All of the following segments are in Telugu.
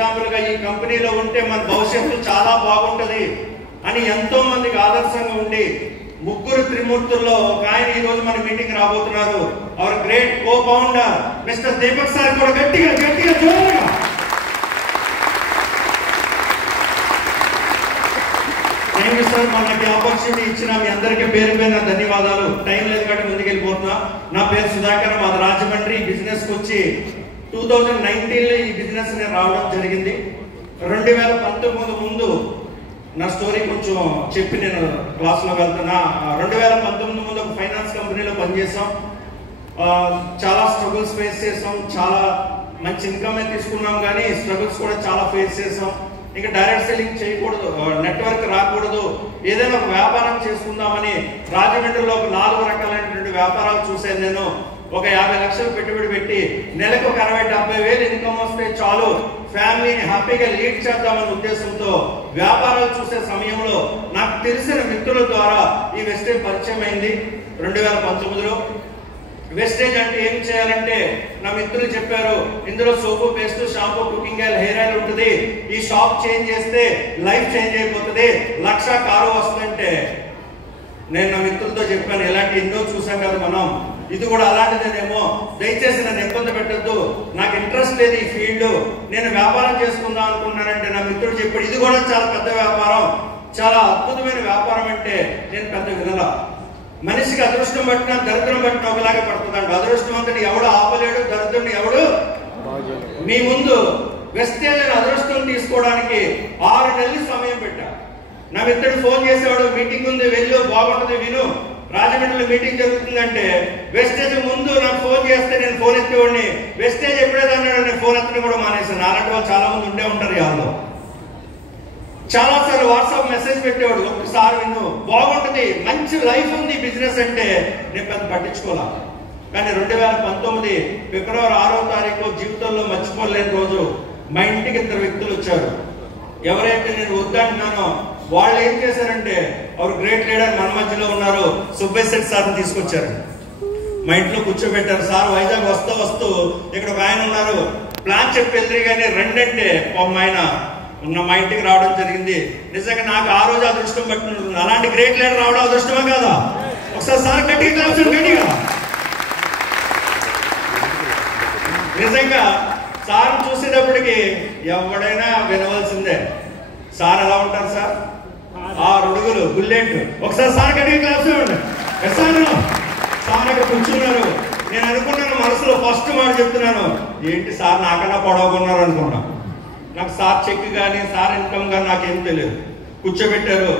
ఎగ్జాంపుల్ గా ఈ కంపెనీలో ఉంటే మన భవిష్యత్తు చాలా బాగుంటది అని ఎంతో మందికి ఆదర్శంగా ఉండి ముగ్గురు త్రిమూర్తుల్లో ఒక ఆయన ఈ రోజు మన మీటింగ్ రాబోతున్నారు. Hour great co founder mister Deepak sir కూడా గట్టిగా గట్టిగా జోరుగా థ్యాంక్ యూ సార్. మనకి ఆపర్చునిటీ ఇచ్చిన మీ అందరికీ పేరు పేరున ధన్యవాదాలు. టైం లేదు కాబట్టి ముందుకెళ్ళిపోతున్నా. నా పేరు సుధాకర్, మాది రాజమండ్రి. బిజినెస్ కి వచ్చి 2019లో ఈ బిజినెస్ నేను రావడం జరిగింది. 2019 ముందు నా స్టోరీ కొంచెం చెప్పి నేను క్లాస్లో వెళ్తున్నా. 2019 ముందు ఒక ఫైనాన్స్ కంపెనీలో పనిచేసాం. చాలా స్ట్రగుల్స్ ఫేస్ చేసాం. చాలా మంచి ఇన్కమ్ తీసుకున్నాం, కానీ స్ట్రగుల్స్ కూడా చాలా ఫేస్ చేసాం. ఇంకా డైరెక్ట్ సెల్లింగ్ చేయకూడదు, నెట్వర్క్ రాకూడదు, ఏదైనా ఒక వ్యాపారం చేసుకుందామని రాజమండ్రిలో ఒక 4 రకాలైనటువంటి వ్యాపారాలు చూశాను నేను. ఒక 50 లక్షలు పెట్టుబడి పెట్టి నెలకు ఒక 60-70 వేలు ఇన్కమ్ వస్తే చాలు, ఫ్యామిలీని హ్యాపీగా లీడ్ చేద్దామనే ఉద్దేశంతో వ్యాపారాలు చూసే సమయంలో నాకు తెలిసిన మిత్రుల ద్వారా ఈ వెస్టేజ్ పరిచయం అయింది 2019లో. వెస్టేజ్ అంటే ఏం చేయాలంటే నా మిత్రులు చెప్పారు, ఇందులో soap, paste, shampoo, cooking oil, hair oil ఉంటుంది. ఈ షాప్ చేంజ్ చేస్తే లైఫ్ చేంజ్ అయిపోతుంది, 1,00,000 కారు వస్తుందంటే నేను నా మిత్రులతో చెప్పాను, ఇలాంటి ఎన్నో చూసాం కదా మనం, ఇది కూడా అలాంటిదేనేమో, దయచేసి నన్ను ఇబ్బంది పెట్టద్దు, నాకు ఇంట్రెస్ట్ లేదు ఈ ఫీల్డ్, నేను వ్యాపారం చేసుకుందాం అనుకున్నానంటే నా మిత్రుడు చెప్పాడు, ఇది కూడా చాలా పెద్ద వ్యాపారం, చాలా అద్భుతమైన వ్యాపారం అంటే నేను పెద్ద వినలా. మనిషికి అదృష్టం పట్టినా దరిద్రం పట్టినా ఒకలాగా పడుతుందంట. అదృష్టవంతుడు ఎవడు ఆపలేడు, దరిద్రుడిని ఎవడు. మీ ముందు వెస్టేజ్ అదృష్టం తీసుకోవడానికి 6 నెలలు సమయం పెట్టా. నా మిత్రుడు ఫోన్ చేసేవాడు, మీటింగ్ ఉంది వెళ్ళు, బాగుంటుంది విను, రాజమండ్రిలో మీటింగ్ జరుగుతుందంటే వెస్టేజ్ ముందు నాకు ఫోన్ చేస్తే నేను ఫోన్ ఎత్తేవాడిని. వెస్టేజ్ ఎప్పుడైతే అన్నాడు నేను ఫోన్ ఎత్తడం కూడా మానేశాను. అలాంటి వాళ్ళు చాలా మంది ఉండే ఉంటారు యాల్లో. చాలా సార్లు వాట్సాప్ మెసేజ్ పెట్టేవాడు, ఒక్కసారి విను, బాగుంటుంది, మంచి లైఫ్ ఉంది బిజినెస్ అంటే నేను పెద్ద పట్టించుకోలే. కానీ 2019 ఫిబ్రవరి 6వ తారీఖు జీవితంలో మర్చిపోలేని రోజు మా ఇంటికి 2 వ్యక్తులు వచ్చారు. ఎవరైతే నేను వద్దంటున్నానో వాళ్ళు ఏం చేశారంటే, ಅವರು గ్రేట్ లీడర్ మన మధ్యలో ఉన్నారు, సుబ్బయ్య శెట్టి సార్ని తీసుకొచ్చారు. మా ఇంట్లో కూర్చోబెట్టారు. సార్ వైజాగ్ వస్తూ ఇక్కడ ఒక ఆయన ఉన్నారు, ప్లాన్ చెప్పి వెళ్ళి కానీ రెండంటే ఆయన మా ఇంటికి రావడం జరిగింది. నిజంగా నాకు ఆ రోజు అదృష్టం పట్టినట్టుంది. అలాంటి గ్రేట్ లీడర్ రావడం అదృష్టమే కాదా? ఒకసారి సార్ గట్టిగా గట్టిగా నిజంగా సార్ చూసేటప్పటికి ఎవడైనా వినవలసిందే. సార్ ఎలా ఉంటారు సార్? 6 అడుగులు బుల్లెట్. ఒకసారి సార్ గట్టిగా క్లాస్ ఇవ్వండి. సార్ అక్కడ కూర్చున్నారు. నేను అనుకున్నాను మనసులో, ఫస్ట్ మాట చెప్తున్నాను, ఏంటి సార్ నాకన్నా పొడవుకున్నారు అనుకున్నా. నాకు సార్ చెక్ కానీ సార్ ఇన్కమ్ కానీ నాకేం తెలియదు. కూర్చోబెట్టారు,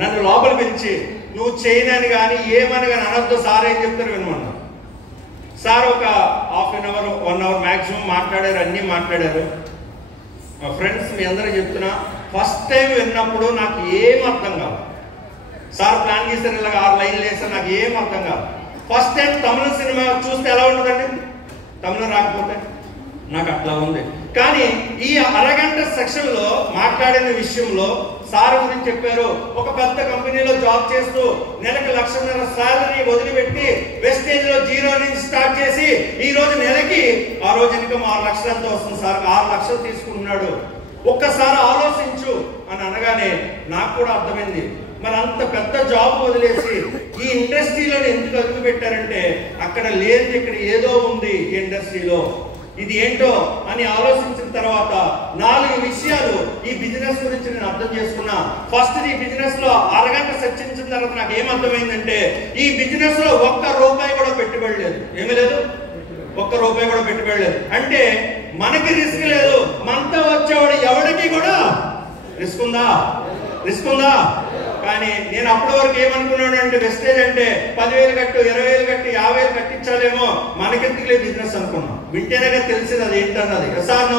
నన్ను లోపల పిలిచి నువ్వు చేయనని కానీ ఏమని కానీ అనొద్దు, సార్ ఏం చెప్తారు వినమన్నా. సార్ ఒక ½ an hour 1 hour మ్యాక్సిమం మాట్లాడారు, అన్నీ మాట్లాడారు. మా ఫ్రెండ్స్ మీ అందరూ చెప్తున్నా, ఫస్ట్ టైం విన్నప్పుడు నాకు ఏం అర్థం కాదు. సార్ ప్లాన్ చేశారు, ఇలాగ 6 లైన్లు వేసారు, నాకు ఏం అర్థం కాదు. ఫస్ట్ టైం తమిళ సినిమా చూస్తే ఎలా ఉంటుందండి, తమిళం రాకపోతే నాకు అట్లా ఉంది. కానీ ఈ అరగంట సెక్షన్ లో మాట్లాడిన విషయంలో సార్ గురించి చెప్పారు. ఒక పెద్ద కంపెనీలో జాబ్ చేస్తూ నెలకు 1,00,000 సాలరీ వదిలిపెట్టి వెస్టేజ్ లో 0 నుంచి స్టార్ట్ చేసి ఈ రోజు నెలకి ఆ రోజు ఇన్కమ్ 6 లక్షలతో వస్తుంది. సార్ 6 లక్షలు తీసుకుంటున్నాడు. ఒక్కసారి ఆలోచించు అని అనగానే నాకు కూడా అర్థమైంది, మరి అంత పెద్ద జాబ్ వదిలేసి ఈ ఇండస్ట్రీలో ఎందుకు అడుగు పెట్టారంటే అక్కడ లేదు, ఇక్కడ ఏదో ఉంది ఈ ఇండస్ట్రీలో, ఇది ఏంటో అని ఆలోచించిన తర్వాత 4 విషయాలు ఈ బిజినెస్ గురించి నేను అర్థం చేసుకున్నా. ఫస్ట్, ఈ బిజినెస్ లో అరగంట చర్చించిన తర్వాత నాకు ఏమర్థమైందంటే, ఈ బిజినెస్ లో ₹1 కూడా పెట్టుబడి లేదు. ఏమీ లేదు, ₹1 కూడా పెట్టుబడి లేదు. అంటే మనకి రిస్క్ లేదు, మనతో వచ్చేవాడు ఎవరికి కూడా రిస్క్ ఉందా? రిస్క్ ఉందా? కానీ నేను అప్పటి వరకు ఏమనుకున్నాను అంటే, వెస్టేజ్ అంటే 10,000 కట్టు, 20,000 కట్టి, 50,000 కట్టించాలేమో, మనకెందుకులే బిజినెస్ అనుకున్నాం. వింటేనే తెలిసింది అది ఏంటన్నది. సార్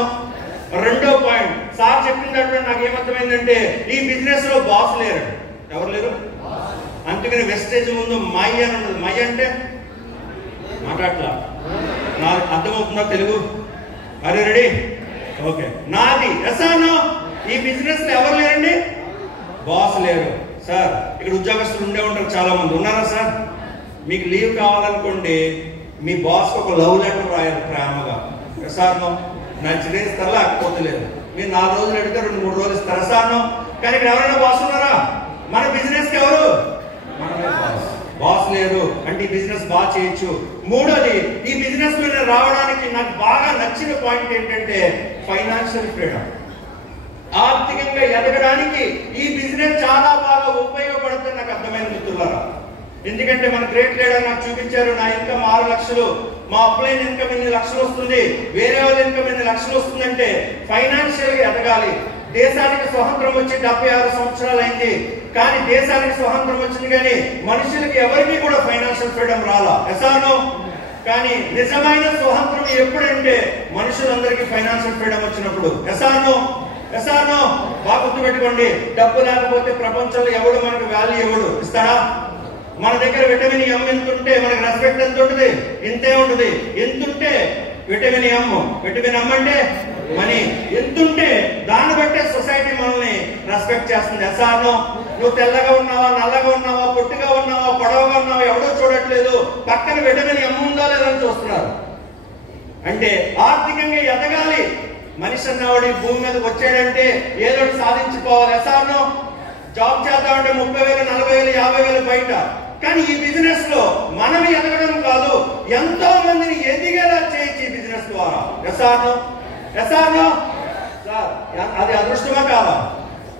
రెండో పాయింట్, సార్ చెప్పిన దాంట్లో నాకు ఏమర్థమైందంటే, ఈ బిజినెస్ లో బాస్ లేరు. ఎవరు లేరు? అందుకని వెస్టేజ్ ముందు మై అని ఉండదు. మై అంటే మాట్లాడలా, నాకు అర్థమవుతుందా తెలుగు? అరే రెడీ? ఓకే. నాది ఎసానో ఈ బిజినెస్ లో ఎవరు లేరండి? బాస్ లేరు. సార్ ఇక్కడ ఉద్యోగస్తులు ఉండే ఉంటారు, చాలా మంది ఉన్నారా సార్? మీకు లీవ్ కావాలనుకోండి, మీ బాస్ ఒక లవ్ లెటర్ రాయాలి ప్రేమగా. సార్ నచ్చితే ఇస్తారా, లేకపోతే లేదు. మీరు 4 రోజులు అడిగితే 2-3 రోజులు ఇస్తారా సార్? కానీ ఇక్కడ ఎవరైనా బాస్ ఉన్నారా? మన బిజినెస్కి ఎవరు? మనమే బాస్ లేరు అంటే ఈ బిజినెస్ బాగా చేయొచ్చు. మూడోది, ఈ బిజినెస్ మీద రావడానికి నాకు బాగా నచ్చిన పాయింట్ ఏంటంటే ఫైనాన్షియల్ ఫ్రీడమ్. ఆర్థికంగా ఎదగడానికి ఈ బిజినెస్ చాలా బాగా ఉపయోగపడుతుంది నాకు అర్థమైన మిత్రులారా. ఎందుకంటే మన గ్రేట్ లీడర్ నాకు చూపించారు, నా ఇన్కమ్ 6 లక్షలు, మా అప్లైన్ ఇన్కమ్ 8 లక్షలు వస్తుంది, వేరే వాళ్ళ ఇన్కమ్ 8 లక్షలు వస్తుందంటే ఫైనాన్షియల్ గా ఎదగాలి. దేశానికి స్వతంత్రం వచ్చి 76 సంవత్సరాలు అయింది, కానీ దేశానికి స్వతంత్రం వచ్చింది కానీ మనుషులకి ఎవరికి కూడా ఫైనాన్షియల్ ఫ్రీడమ్ రాలా. ఎసానో? కానీ నిజమైన స్వతంత్రం ఎప్పుడంటే మనుషులందరికీ ఫైనాన్షియల్ ఫ్రీడమ్ వచ్చినప్పుడు. ఎసానో? ఎసానో? బాగా గుర్తుపెట్టుకోండి, డబ్బు లేకపోతే ప్రపంచంలో ఎవడు మనకు వాల్యూ ఎవడు ఇస్తాడా? మన దగ్గర విటమిన్ ఎం ఎంత ఉంటే మనకు రెస్పెక్ట్ ఎంత ఉంటుంది? ఇంతే ఉంటుంది. ఎంతుంటే విటమిన్ ఎం, విటమిన్ ఎం అంటే మనీ, ఎంతుంటే దాన్ని బట్టే సొసైటీ మనల్ని రెస్పెక్ట్ చేస్తుంది. ఎసానో? నువ్వు తెల్లగా ఉన్నావా, నల్లగా ఉన్నావా, పొట్టిగా ఉన్నావా, పొడవుగా ఉన్నావా ఎవడో చూడట్లేదు, పక్కన విటమిన్ ఎం ఉందా లేదని చూస్తున్నారు. అంటే ఆర్థికంగా ఎదగాలి. మనిషి అన్నవాడు ఈ భూమి మీదకి వచ్చాడంటే ఏదో సాధించుకోవాలి. ఎసానో? జాబ్ చేద్దామంటే 30,000, 40,000, 50,000 బయట. కానీ ఈ బిజినెస్ లో మనం ఎదగడం కాదు, ఎంతో మందిని ఎదిగేలా చేయొచ్చు ఈ బిజినెస్ ద్వారా. ఎసానో? ఎసానో? సార్ అది అదృష్టమా కాదా?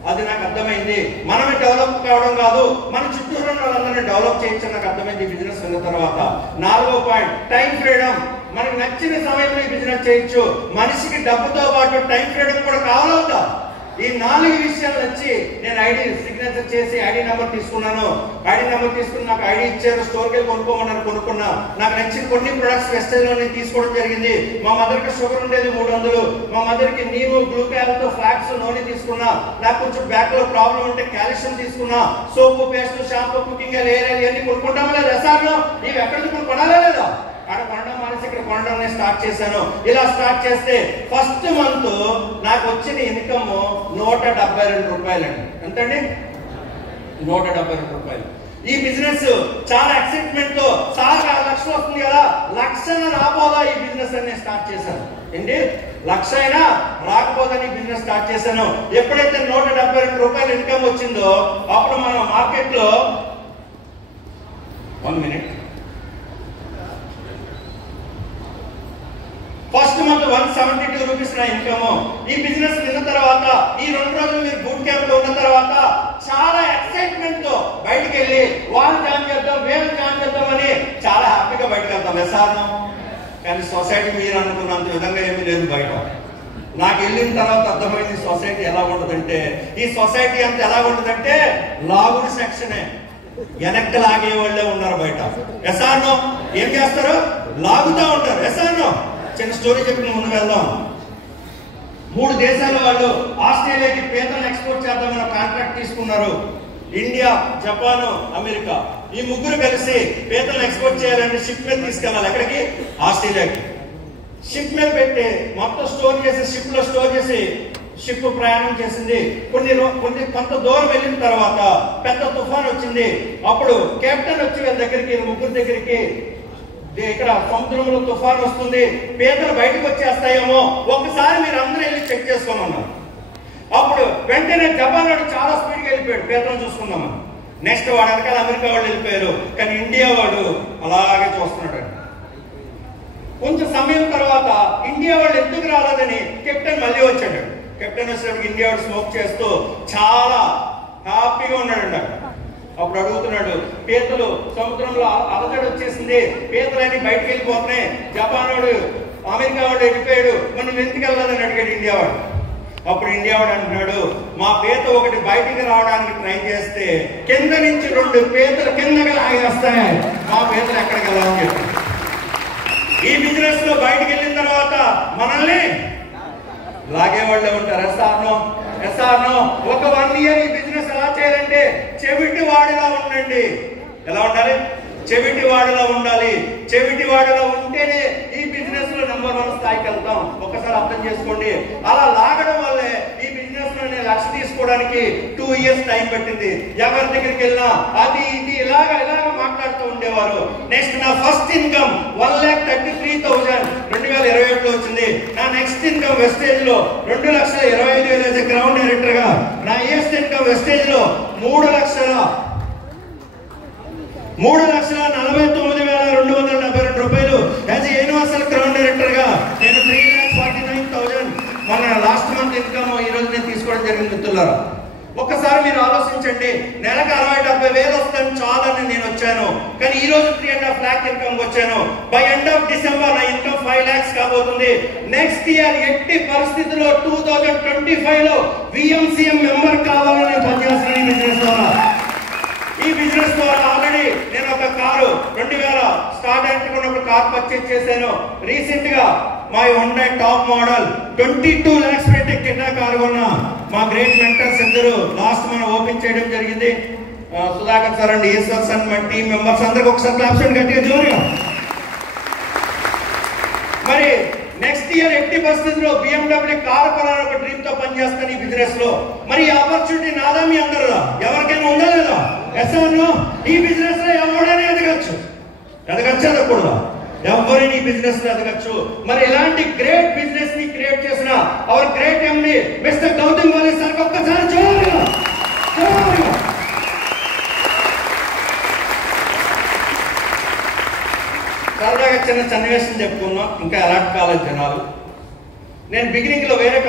అది నాకు అర్థమైంది. మనమే డెవలప్ కావడం కాదు, మన చుట్టూ ఉన్న వాళ్ళందరినీ డెవలప్ చేయొచ్చు నాకు అర్థమైంది ఈ బిజినెస్ విన్న తర్వాత. 4వ పాయింట్, టైం ఫ్రీడమ్. మనకు నచ్చిన సమయంలో ఈ బిజినెస్ చేయొచ్చు. మనిషికి డబ్బుతో పాటు టైం ఫ్రీడమ్ కూడా కావాలవుతా. ఈ 4 విషయాలు వచ్చి నేను ఐడి సిగ్నేచర్ చేసి ఐడి నెంబర్ తీసుకున్నాను. ఐడి నెంబర్ తీసుకుని నాకు ఐడి ఇచ్చారు, స్టోర్కి వెళ్ళి కొనుక్కోమన్నారు, కొనుక్కున్నా. నాకు నచ్చిన కొన్ని ప్రొడక్ట్స్ వెస్టైన్ లో నేను తీసుకోవడం జరిగింది. మా మదర్కి షుగర్ ఉండేది 300, మా మదర్కి నీము గ్లూకాల్తో ఫ్లాక్స్ నూనె తీసుకున్నా. నాకు కొంచెం బ్యాక్ లో ప్రాబ్లం ఉంటే కాల్షియం తీసుకున్నా. Soap, paste, shampoo, cooking oil, hair oil ఇవన్నీ కొనుక్కుంటామా లేదా? ఎసానో? ఇవి ఎక్కడికి కొనాలా లేదా? అక్కడ కొనడం మానేసి ఇక్కడ కొనడం స్టార్ట్ చేశాను. ఇలా స్టార్ట్ చేస్తే ఫస్ట్ మంత్ నాకు వచ్చిన ఇన్కమ్ 172 రూపాయలండి. ఎంతండి? 172 రూపాయలు. ఈ బిజినెస్ చాలా ఎక్సైట్మెంట్ తో సార్ 6 లక్షలు వస్తుంది కదా, 1 లక్ష రాబోదా ఈ బిజినెస్ అని స్టార్ట్ చేశాను. ఏంటి 1 లక్ష అయినా రాకపోదని బిజినెస్ స్టార్ట్ చేశాను. ఎప్పుడైతే 172 రూపాయలు ఇన్కమ్ వచ్చిందో అప్పుడు మనం మార్కెట్ లో 1 మినిట్ ఫస్ట్ మంత్ 172 రూపీస్ నా ఇన్కమ్. ఈ బిజినెస్ విన్న తర్వాత ఈ 2 రోజులు మీరు బూట్ క్యాంప్ లో ఉన్న తర్వాత చాలా ఎక్సైట్మెంట్ తో బయటకు వెళ్ళి వాళ్ళు జాయిన్ చేద్దాం, వీళ్ళు జాయిన్ చేద్దాం అని చాలా హ్యాపీగా బయటకు వెళ్తాం. ఎసానో? కానీ సొసైటీ మీరు అనుకున్నంత విధంగా ఏమీ లేదు బయట. నాకు వెళ్ళిన తర్వాత అర్థమైంది సొసైటీ ఎలా ఉంటుందంటే, ఈ సొసైటీ అంతా ఎలా ఉంటుందంటే లాగుడు సెక్షనే, వెనక్కి లాగే వాళ్ళే ఉన్నారు బయట. ఎసానో? ఏం చేస్తారు? లాగుతూ ఉంటారు. ఎసానో? చిన్న స్టోరీ చెప్పి ముందు వెళ్దాం. 3 దేశాల వాళ్ళు ఆస్ట్రేలియాకి పీతలను ఎక్స్పోర్ట్ చేద్దామని కాంట్రాక్ట్ తీసుకున్నారు. ఇండియా, జపాన్, అమెరికా ఈ ముగ్గురు కలిసి పీతలను ఎక్స్పోర్ట్ చేయాలంటే షిప్ మీద తీసుకెళ్ళాలి. ఎక్కడికి? ఆస్ట్రేలియాకి. షిప్ మీద పెట్టి మొత్తం స్టోర్ చేసి షిప్ లో స్టోర్ చేసి షిప్ ప్రయాణం చేసింది. కొంత దూరం వెళ్ళిన తర్వాత పెద్ద తుఫాన్ వచ్చింది. అప్పుడు కెప్టెన్ వచ్చి వీళ్ళ దగ్గరికి, ముగ్గురు దగ్గరికి, ఇక్కడ సముద్రంలో తుఫాన్ వస్తుంది, పీతలు బయటకు వచ్చేస్తాయేమో, ఒకసారి మీరు అందరూ వెళ్ళి చెక్ చేసుకోమన్నారు. అప్పుడు వెంటనే జపాన్ వాడు చాలా స్పీడ్గా వెళ్ళిపోయాడు పీతలు చూసుకుందామని. నెక్స్ట్ వాడు వెనకాల అమెరికా వాళ్ళు వెళ్ళిపోయారు. కానీ ఇండియా వాడు అలాగే చూస్తున్నాడు. కొంచెం సమయం తర్వాత ఇండియా వాళ్ళు ఎందుకు రాలేదని కెప్టెన్ మళ్ళీ వచ్చాడు. కెప్టెన్ వచ్చినప్పుడు ఇండియా వాడు స్మోక్ చేస్తూ చాలా హ్యాపీగా ఉన్నాడు. అప్పుడు అడుగుతున్నాడు, పీతలు సముద్రంలో అలజడి వచ్చేసింది, పీతలన్నీ బయటకు వెళ్ళిపోతున్నాయి, జపాన్ వాడు అమెరికా వాడు వెళ్ళిపోయాడు, మనం ఎందుకు వెళ్ళాలని అడిగాడు ఇండియా వాడు. అప్పుడు ఇండియా వాడు అంటున్నాడు, మా పీత ఒకటి బయటికి రావడానికి ట్రై చేస్తే కింద నుంచి 2 పీతలు కిందకి లాగి వస్తాయి, మా పీతలు ఎక్కడికి వెళ్ళాలని చెప్పి. ఈ బిజినెస్ లో బయటకు వెళ్ళిన తర్వాత మనల్ని లాగేవాళ్ళే ఉంటారు. ఎసానో? ఎసానో? ఒక 1 ఇయర్ ఈ బిజినెస్ ఎలా చేయాలంటే చెవిటి వాడిలా ఉండండి. ఎలా ఉండాలి? చెవిటి వాడిలా ఉండాలి. చెవిటి వాడిలా ఉంటేనే ఈ బిజినెస్ లో నెంబర్ 1 స్థాయికి వెళ్తాం. ఒకసారి అర్థం చేసుకోండి. అలా లాగడం వల్లే ఈ బిజినెస్ లో నేను 1 లక్ష తీసుకోవడానికి 2 ఇయర్స్ టైం పట్టింది. ఎవరి దగ్గరికి వెళ్ళినా అది ఇది ఇలాగ మాట్లాడుతూ ఉండేవారు. నెక్స్ట్ నా ఫస్ట్ ఇన్కమ్ 1,33,000 2021లో వచ్చింది. నా నెక్స్ట్ ఇన్కమ్ వెస్టేజ్ లో 2,25,000 యాజ్ ఎ గ్రౌండ్ డైరెక్టర్ గా నా హైయెస్ట్ ఇన్కమ్ వెస్టేజ్ లో 3,49,272 రూపాయలు as a universal ground director గా నేను 3,49,000 మన లాస్ట్ మంత్ ఇన్కమ్ ఈ రోజు నేను తీసుకోవడం జరిగింది మిత్రులారా. ఒక్కసారి మీరు ఆలోచించండి, నెలకు 60,000-70,000 వస్తాను చాలని నేను వచ్చాను, కానీ ఈ రోజు 3.5 lakh ఇన్కమ్ వచ్చాను. బై ఎండ్ ఆఫ్ డిసెంబర్ నా ఇన్కమ్ 5 lakhs కాబోతుంది. నెక్స్ట్ ఇయర్ ఎట్టి పరిస్థితుల్లో 2025 లో VMCM మెంబర్ కావాలని పనిచేస్తున్నాను ఈ బిజినెస్ ద్వారా. ఈ బిజినెస్ ద్వారా ఆల్రెడీ నేను ఒక కారు 2000 స్టార్ట్ అయినప్పుడు కార్ పర్చేజ్ చేశాను. రీసెంట్ గా మా హుండై టాప్ మోడల్ 22 lakhs పెట్టి కింద కారు కొన్నా. మా గ్రేట్ మెంటర్స్ ఇద్దరు లాస్ట్ మనం ఓపెన్ చేయడం జరిగింది. Sudhakar sir and Eshwar sir, మా టీం మెంబర్స్ అందరికి ఒకసారి క్లాప్స్ అండ్ గట్టిగా జోరుగా. మరి నెక్స్ట్ ఇయర్ ఎట్టి పరిస్థితుల్లో BMW కారు కొనాలని ఒక డ్రీమ్ తో పనిచేస్తాను ఈ బిజినెస్ లో. మరి ఈ ఆపర్చునిటీ నాదా మీ అందరిదా? ఎవరికైనా ఉందా లేదా? ఎస్ఎన్ఓ ఈ బిజినెస్ లో ఎవరైనా ఎదగచ్చు, ఎదగకూడదా? ఎవరిని బిజినెస్ లో ఎదగచ్చు. మరి ఇలాంటి గ్రేట్ బిజినెస్ ని క్రియేట్ చేసిన our great MD mister Gautham Vali sir ఒక్కసారి జోరుగా. సరదాగా చిన్న సన్నివేశం చెప్పుకున్నాం, ఇంకా అలాంటి కాలేదు జనాలు. నేను బిగినింగ్ లో వేరే